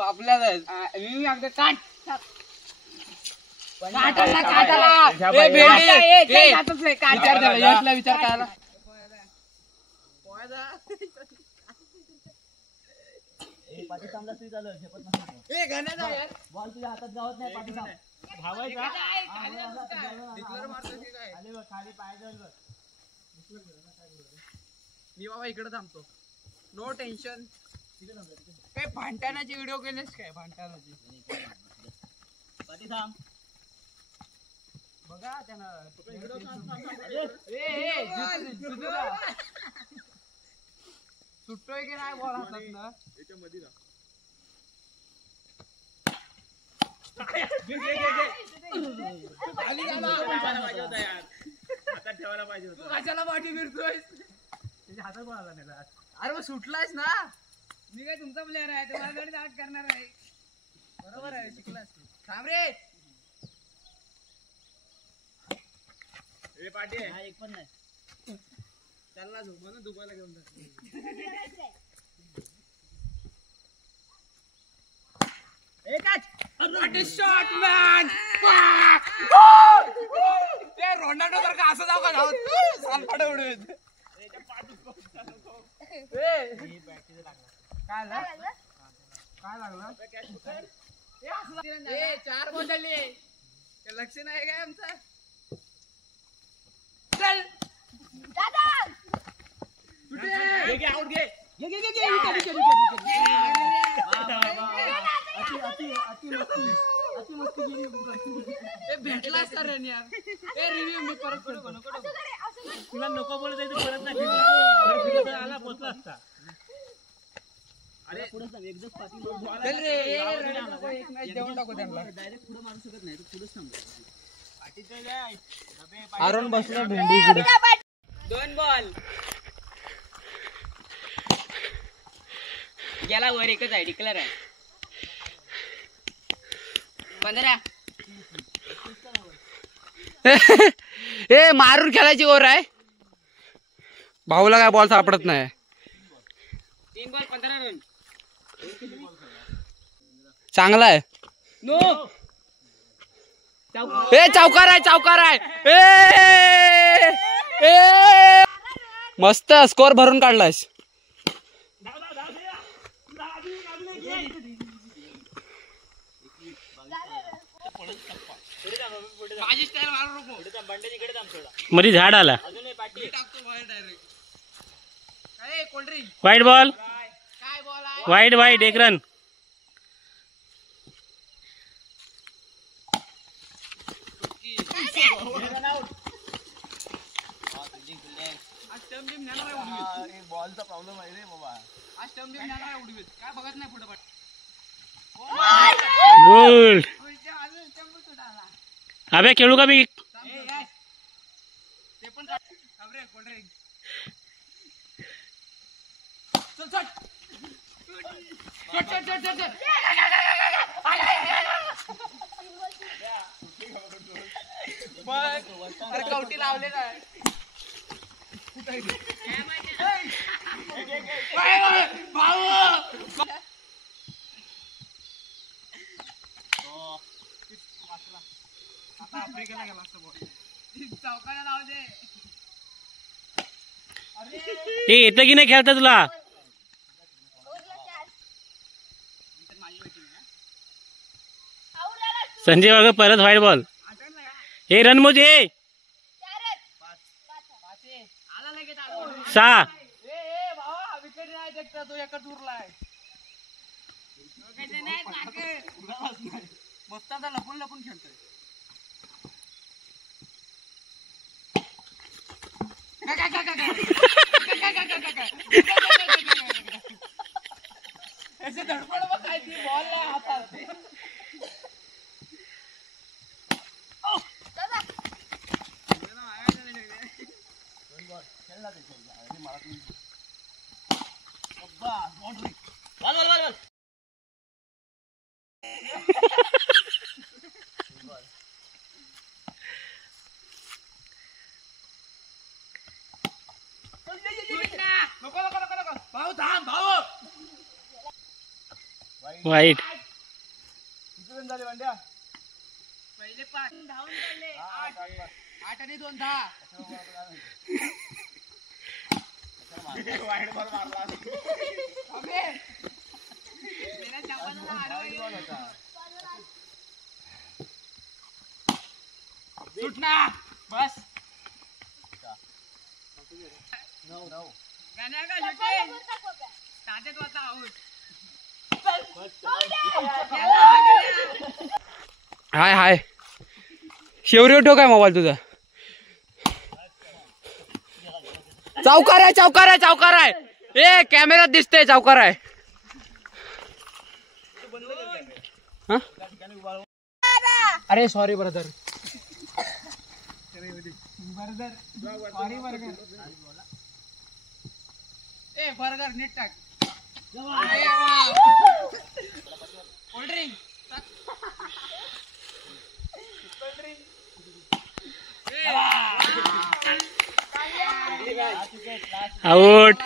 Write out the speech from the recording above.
आपल्यालाच मी अगदी काट विचार करायला पाठी थांबला तरी चालू बॉल तुझ्या हातात गावत नाही पाठी थांब धावायचा खाली पाय मी बाबा इकडे थांबतो नो टेन्शन काय भांडणाची व्हिडिओ केलेस काय भांडणाची पाठी थांब बघा त्यानं सुटतोय की नाही बॉल हातात याच्यामध्ये ठेवायला पाहिजे तू कशाला पाठी फिरतोय हातात बोलायला नाही अरे मग सुटलायस ना मी काय तुमचा प्लेअर आहे तुम्हाला आउट करणार आहे बरोबर आहे शिकलास थांब रे पाठी एक पण नाही त्यांना म्हणून दुबायला घेऊन जातो शॉट मॅन ते रोनाल्डो सारखं असं जाऊ का धावत सालफाट उडून काय लागलं चार बदलले लक्ष नाही काय आमचं चल भेटला असता रे रिव्ह्यू मी परत तुला नको बोलत परत नाही आला पोचला असता अरे पुढे एकदाच पाठी देऊन टाकू त्यांना डायरेक्ट पुढे मारू शकत नाही पुढेच थांबतो अरुण बसला भेंडी इकडे 2 बॉल गेला वर एकच आहे डिक्लेअर आहे 15 ए मारून खेळायची ओर आहे भाऊला काय बॉल सापडत नाही 3 बॉल 15 रन चांगला आहे नो ए चौकार आहे ए मस्त स्कोर भरून काढलास मध्ये झाड आला वाईट बॉल वाईट 1 रन बॉलचा प्रॉब्लेम आहे रे बाबा आज स्टंप काय बघत नाही पुढे गुड अबे खेळू का मी ते पण अरे कवटी लावले ना आफ्रिकेला गेला असता बॉल चौकाला लाव दे ते येतं की नाही खेळता तुला संजय वाघ परत व्हाईट बॉल हे रन मोजे 6 विकेट नाही देखता तो एकच उरलाय मस्त लपून खेळतोय धडपड काय ती बॉल नाही हातात भाऊ थांब भाऊ वाईट. किती रन झाले भांड्या? पहिले 5 धावून पडले 8 आणि 2 10. वाईट बॉल मारला. अबे मेरा जवानला आडवा सुटना बस. गाण्या का शूटिंग तात्यात वाजता आउट. हाय हाय शेवरी ठेव काय मोबाईल तुझा. चौकार आहे चौकार आहे चौकार आहे. ए कॅमेरात दिसतंय चौकार आहे. हा? अरे सॉरी ब्रदर. Sorry burger. ए बर्गर नीट टाक. Cold drink out.